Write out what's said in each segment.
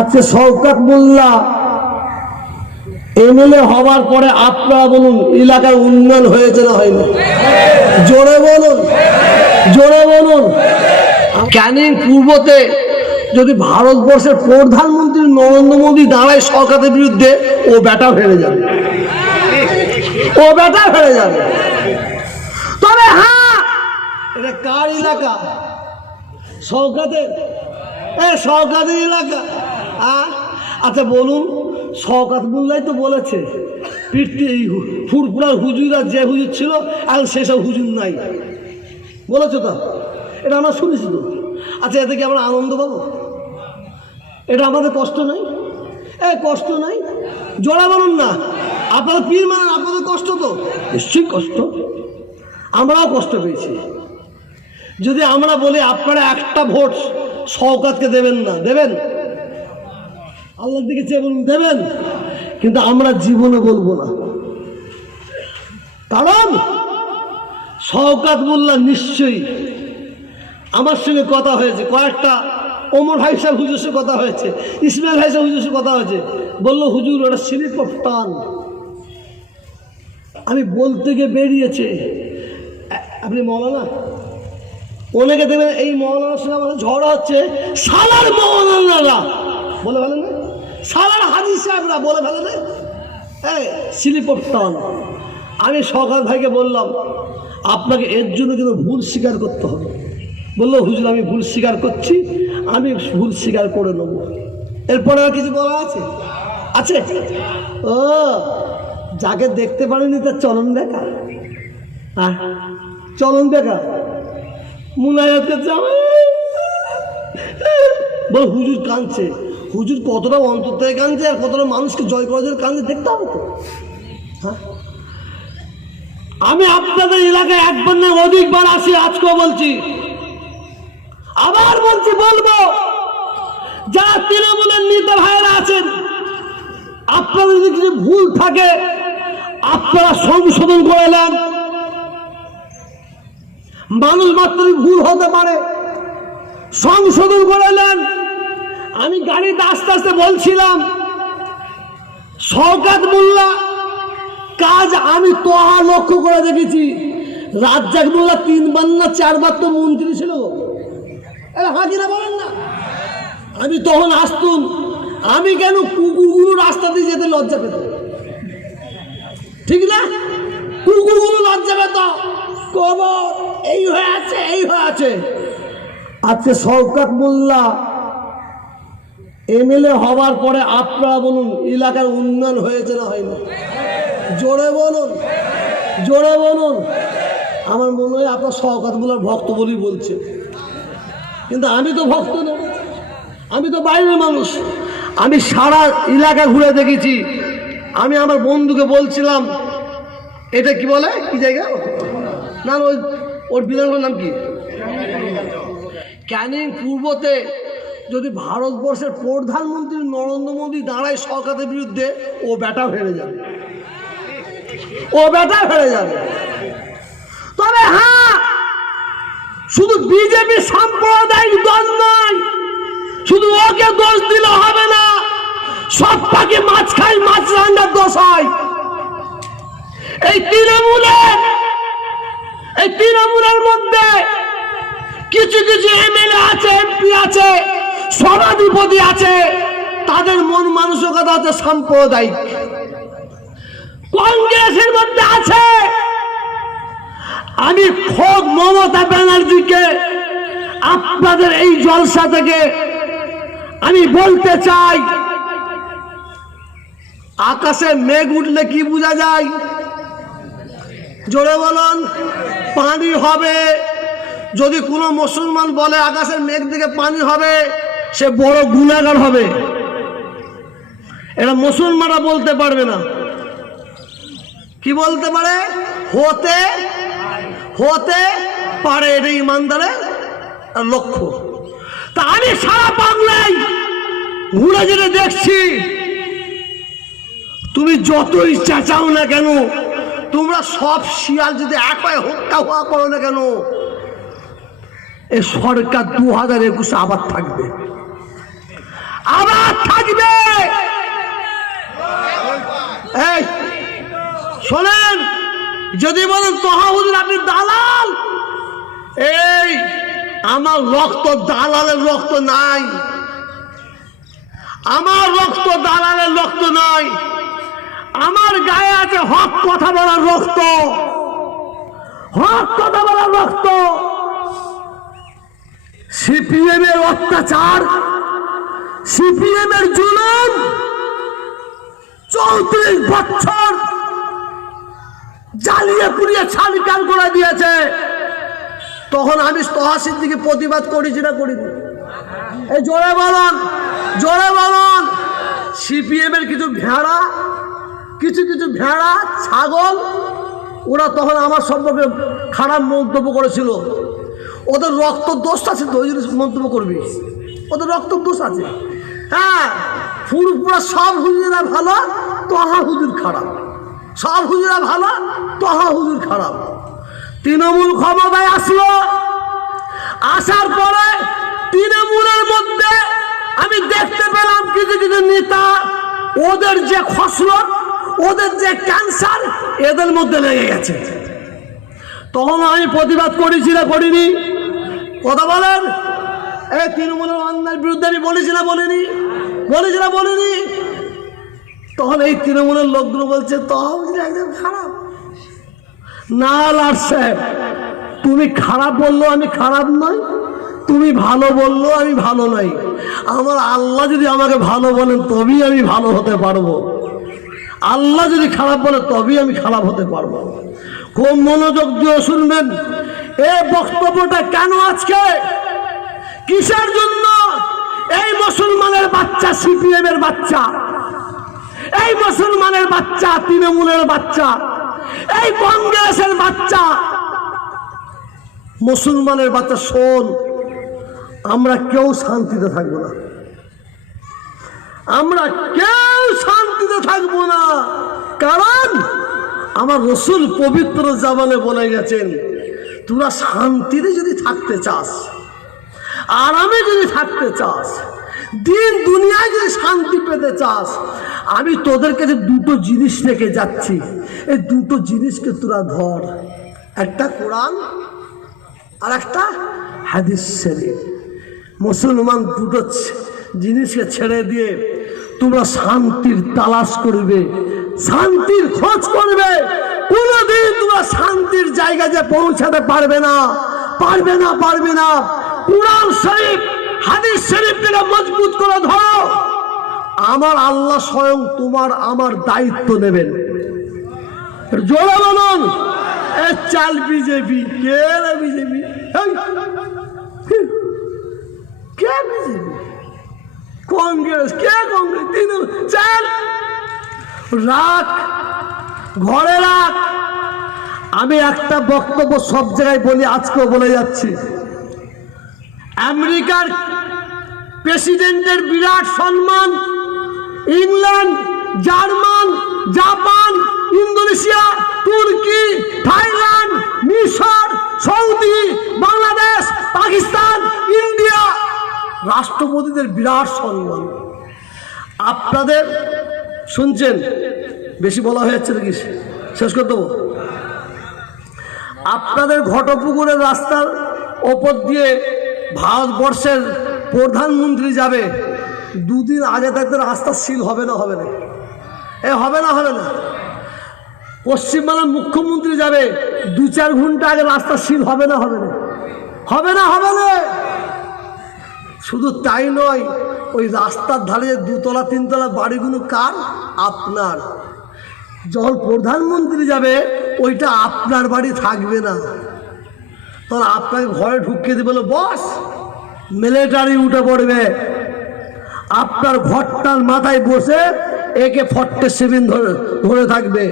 আজকে শওকাত মোল্লা এমএলএ হওয়ার পরে আপনারা বলুন এলাকার উন্নয়ন হয়েছে না হয়নি? জোরে বলুন জোরে বলুন। ক্যানিং পূর্বতে যদি ভারতবর্ষের প্রধানমন্ত্রী নরেন্দ্র মোদী দাঁড়ায় সরকারের বিরুদ্ধে, ও ব্যাটা ফেলে যাবে। ও ব্যাটা ফেলে যাবে। তবে হ্যাঁ এটা কার এলাকা? সৌকাতের এ সৌকাতের এলাকা। আচ্ছা বলুন, শওকাত মোল্লাই তো বলেছে পিঠতে ফুরফুরার হুজুরা যে হুজুর ছিল, আর সেসব হুজুর নাই। বলেছ তো? এটা আমরা শুনেছি তো। আচ্ছা এতে কি আমরা আনন্দ পাবো? এটা আমাদের কষ্ট নাই এ, কষ্ট নাই জোড়া বলুন না। আপনারা পীর মানেন, আপনাদের কষ্ট তো। নিশ্চয়ই কষ্ট। আমরাও কষ্ট পেয়েছি। যদি আমরা বলি আপনারা একটা ভোট শওকাতকে দেবেন না, দেবেন? আল্লাহর দিকে চেয়ে বলুন, দেবেন? কিন্তু আমরা জীবনে বলব না। কারণ শওকাত মোল্লা নিশ্চয়ই আমার সঙ্গে কথা হয়েছে। কয়েকটা ওমর ভাই সাহেব হুজুর সঙ্গে কথা হয়েছে, ইসমাইল ভাই সাহেব হুজুর সঙ্গে কথা হয়েছে। বলল, হুজুর ওটা স্লিপ অফ টান। আমি বলতে গিয়ে বেরিয়েছে। আপনি মৌলানা? অনেকে দেবেন, এই মৌলানার সঙ্গে আমাদের ঝড় হচ্ছে। সালার মৌলানারা বলে ফেলেন না? সালার হাজি সাহেবরা বলে ফেলে এই স্লিপ অফ টান আমি সকাল ভাইকে বললাম, আপনাকে এর জন্য কিন্তু ভুল স্বীকার করতে হবে। বলল, হুজুর, আমি ভুল স্বীকার করছি, আমি ভুল স্বীকার করে নেব। এরপরে আর কিছু বলা আছে? আছে? ও, যাকে দেখতে পারেনি তার চলন দেখা। হ্যাঁ? চলন দেখা। মুনায়াতে যাবে বল, হুজুর, কাঁদছে। হুজুর কতটা অন্তর থেকে কাঁদছে আর কতটা মানুষকে জয় করার জন্য কাঁদছে দেখতে হবে তো। হ্যাঁ? আমি আপনাদের এলাকায় একবার না অধিকবার আসি, আজকেও বলছি। আবার বলছি, বলব। যারা তৃণমূলের নেতা ভাইয়েরা আছেন, আপনাদের যদি কিছু ভুল থাকে, আপনারা সংশোধন করে নেন। মানুষ মাত্রই ভুল হতে পারে। সংশোধন করে নেন। আমি গাড়িতে আস্তে আস্তে বলছিলাম, শওকাত মোল্লা, কাজ আমি তোহা লক্ষ্য করে দেখেছি। রাজ্জাক মোল্লা তিনবার না চারবার তো মন্ত্রী ছিল। হাজিরা বলেন না। আমি তখন আসতুম, আমি কেন কুকুরগুলো রাস্তা দিয়ে যেতে লজ্জা পেত ঠিক না? কুকুরগুলো লজ্জা পেত। কবর, এই হয়ে আছে, এই হয়ে আছে। আজকে শওকাত মোল্লা এমএলএ হওয়ার পরে আপনারা বলুন এলাকার উন্নয়ন হয়েছে না হয়নি? জোরে বলুন জোরে বলুন। আমার মনে হয় আপনার শওকাত মোল্লার ভক্ত বলেই বলছে। কিন্তু আমি তো ভক্ত না। আমি তো বাইরের মানুষ। আমি সারা এলাকা ঘুরে দেখেছি। আমি আমার বন্ধুকে বলছিলাম, এটা কি বলে? কি জায়গা? না ওই ওর বিধানসভার নাম কি? ক্যানিং পূর্বতে যদি ভারতবর্ষের প্রধানমন্ত্রী নরেন্দ্র মোদী দাঁড়ায় সরকারের বিরুদ্ধে, ও ব্যাটা ফেলে যাবে। ও ব্যাটা ফেলে যাবে। তবে হ্যাঁ শুধু বিজেপি সাম্প্রদায়িক দল নয়, শুধু ওকে দোষ দিলে হবে না সব পাকে মাছ খাই মাছ রান্নার দোষ হয়। এই তৃণমূলের এই তৃণমূলের মধ্যে কিছু কিছু এমএলএ আছে, এমপি আছে সভাধিপতি আছে, তাদের মন মানসিকতা হচ্ছে সাম্প্রদায়িক। কংগ্রেসের মধ্যে আছে। আমি খোদ মমতা ব্যানার্জিকে, আপনাদের এই জলসা থেকে আমি বলতে চাই, আকাশে মেঘ উঠলে কি বোঝা যায়? জোরে বলুন, পানি হবে। যদি কোনো মুসলমান বলে আকাশের মেঘ থেকে পানি হবে সে বড় গুণাগার হবে। এটা মুসলমানরা বলতে পারবে না। কি বলতে পারে? হতে হতে পারে এটা ইমানদারের লক্ষ্য। তা আমি সারা বাংলায় ঘুরে যেতে দেখছি। তুমি যতই চেঁচাও না কেন, তোমরা সব শিয়াল যদি এক পায়ে হত্যা হওয়া করো না কেন, এ সরকার দু হাজার একুশে আবার থাকবে। আবার থাকবে। শোনেন, যদি বলেন তহা আপনি দালাল, এই, আমার রক্ত দালালের রক্ত নাই। আমার রক্ত দালালের রক্ত নাই। আমার গায়ে আছে হক কথা বলার রক্ত। হক কথা বলার রক্ত। সিপিএম এর অত্যাচার সিপিএম এর জুলুম? চৌত্রিশ বছর জ্বালিয়ে পুড়িয়ে ছালকাল করে দিয়েছে। তখন আমি তহাসির দিকে প্রতিবাদ করেছি না করিনি এই জোরে বলুন জোরে বলুন। সিপিএম এর কিছু ভেড়া, কিছু কিছু ভেড়া, ছাগল, ওরা তখন আমার সম্পর্কে খারাপ মন্তব্য করেছিল। ওদের রক্ত দোষ আছে মন্তব্য করবি? ওদের রক্ত দোষ আছে। হ্যাঁ ফুরপুরা সব হুজুরা ভালো, তহা হুজুর খারাপ। সব হুজুরা ভালো, তহা হুজুর খারাপ। তৃণমূল ক্ষমতায় আসলো। আসার পরে তৃণমূলের মধ্যে আমি দেখতে পেলাম কিছু কিছু নেতা, ওদের যে খসলত ওদের যে ক্যান্সার, এদের মধ্যে লেগে গেছে। তখন আমি প্রতিবাদ করেছি না করিনি। কথা বলেন? এই তৃণমূলের অন্যায়ের বিরুদ্ধে আমি বলেছি না বলিনি। না, বলিনি। তখন এই তৃণমূলের লোকগুলো বলছে তখন একদম খারাপ। না, লাট সাহেব, তুমি খারাপ বলল, আমি খারাপ নই। তুমি ভালো বলল, আমি ভালো নই। আমার আল্লাহ যদি আমাকে ভালো বলেন, তবেই আমি ভালো হতে পারব। আল্লাহ যদি খারাপ বলে, তবেই আমি খারাপ হতে পারব। খুব মনোযোগ দিয়ে শুনবেন। এ বক্তব্যটা কেন আজকে? কিসের জন্য এই মুসলমানের বাচ্চা সিপিএম এর বাচ্চা। এই মুসলমানের বাচ্চা তৃণমূলের বাচ্চা। এই কংগ্রেসের বাচ্চা। মুসলমানের বাচ্চা, শোন, আমরা কেউ শান্তিতে থাকব না। আমরা কেউ শান্তিতে থাকব না। কারণ আমার রসুল পবিত্র জামানে বলে গেছেন, তোরা শান্তিতে যদি থাকতে চাস আরামে যদি থাকতে চাস, দিন দুনিয়ায় যদি শান্তি পেতে চাস, আমি তোদের কাছে দুটো জিনিস রেখে যাচ্ছি। এই দুটো জিনিসকে তোরা ধর। একটা কোরআন আর একটা হাদিস শরীফ। মুসলমান দুটো জিনিসকে ছেড়ে দিয়ে তোমরা শান্তির তালাশ করবে, শান্তির খোঁজ করবে। কোনোদিন তোমরা শান্তির জায়গায় যে পৌঁছাতে পারবে না পারবে না পারবে না। কোরআন শরীফ, হাদিস শরীফ থেকে মজবুত করে ধরো। আমার আল্লাহ স্বয়ং তোমার আমার দায়িত্ব নেবেন। জোরে বলুন। এ চাল বিজেপি, কে রে বিজেপি? কে বিজেপি? কংগ্রেস, কে কংগ্রেস? তিন চাল। রাখ, ঘরে রাখ। আমি একটা বক্তব্য সব জায়গায় বলি, আজকেও বলে যাচ্ছি। আমেরিকার প্রেসিডেন্টের বিরাট সম্মান, ইংল্যান্ড, জার্মান, জাপান, ইন্দোনেশিয়া, তুর্কি, থাইল্যান্ড, মিশর, সৌদি, বাংলাদেশ, পাকিস্তান, ইন্ডিয়া। রাষ্ট্রপতিদের বিরাট সম্মান। আপনাদের, শুনছেন? বেশি বলা হয়ে যাচ্ছে নাকি? শেষ করে দেবো। আপনাদের ঘটপুকুরের রাস্তার ওপর দিয়ে ভারতবর্ষের প্রধানমন্ত্রী যাবে, দুদিন আগে থাকতে রাস্তা সিল হবে না হবে না। এ, হবে না হবে না। পশ্চিমবাংলার মুখ্যমন্ত্রী যাবে, দু চার ঘণ্টা আগে রাস্তা সিল হবে না হবে না। হবে না হবে না। শুধু তাই নয়, ওই রাস্তার ধারে যে দুতলা, তিনতলা বাড়িগুলো কার? আপনার। যখন প্রধানমন্ত্রী যাবে, ওইটা আপনার বাড়ি থাকবে না। তখন আপনাকে ঘরে ঢুকিয়ে দিয়ে বলে, বস মিলিটারি উঠে পড়বে। আপনার ঘরটার মাথায় বসে একে ফর্টি সেভেন ধরে ধরে থাকবে।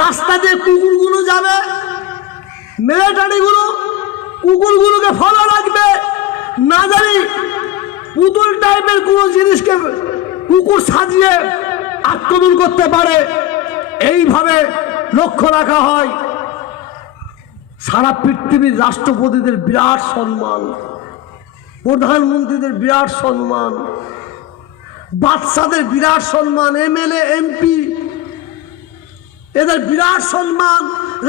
রাস্তা দিয়ে কুকুরগুলো যাবে মিলিটারিগুলো কুকুরগুলোকে ফলো রাখবে। না জানি পুতুল টাইপের কোনো জিনিসকে কুকুর সাজিয়ে আক্রমণ করতে পারে। এইভাবে লক্ষ্য রাখা হয়। সারা পৃথিবীর রাষ্ট্রপতিদের বিরাট সম্মান, প্রধানমন্ত্রীদের বিরাট সম্মান বাচ্চাদের বিরাট সম্মান, এমএলএ, এমপি, এদের বিরাট সম্মান,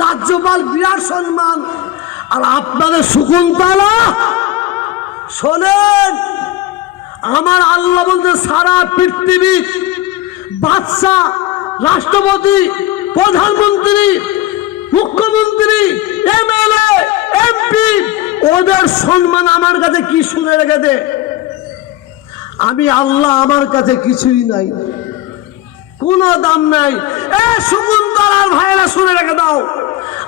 রাজ্যপাল বিরাট সম্মান। আর আপনাদের শকুন্তলা শোনেন, আমার আল্লাহ বলতে সারা পৃথিবী বাদশাহ, রাষ্ট্রপতি, প্রধানমন্ত্রী, মুখ্যমন্ত্রী এমএলএ, এমপি, ওদের সম্মান আমার কাছে কি শুনে রেখে দে? আমি আল্লাহ আমার কাছে কিছুই নাই। কোনো দাম নাই। এ শকুন্তলার ভাইরা শুনে রেখে দাও।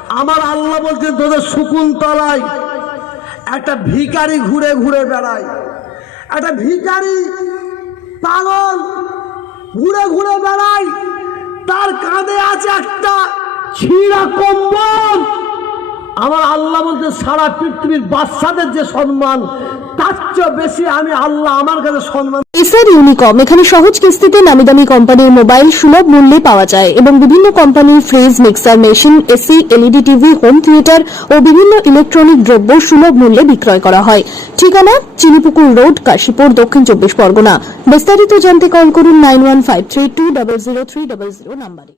আমার আল্লাহ বলছে, তোদের শকুন্তলায় একটা ভিখারি ঘুরে ঘুরে বেড়ায়। একটা ভিখারি পাগল ঘুরে ঘুরে বেড়ায়। তার কাঁধে আছে একটা ছিঁড়া কম্বল। আমার আল্লাহ বলতে সারা পৃথিবীর বাচ্চাদের যে সম্মান, তার চেয়ে বেশি আমি আল্লাহ আমার কাছে সম্মান এসআর ইউনিকম এখানে সহজ কিস্তিতে নামি দামি কোম্পানির মোবাইল সুলভ মূল্যে পাওয়া যায় এবং বিভিন্ন কোম্পানির fridge, mixer, machine, AC, LED TV, home theatre ও বিভিন্ন ইলেকট্রনিক দ্রব্য সুলভ মূল্যে বিক্রয় করা হয়। ঠিকানা চিনিপুকুর রোড, কাশীপুর, দক্ষিণ চব্বিশ পরগনা। বিস্তারিত জানতে কল করুন nine one five three two zero three double zero নাম্বারে।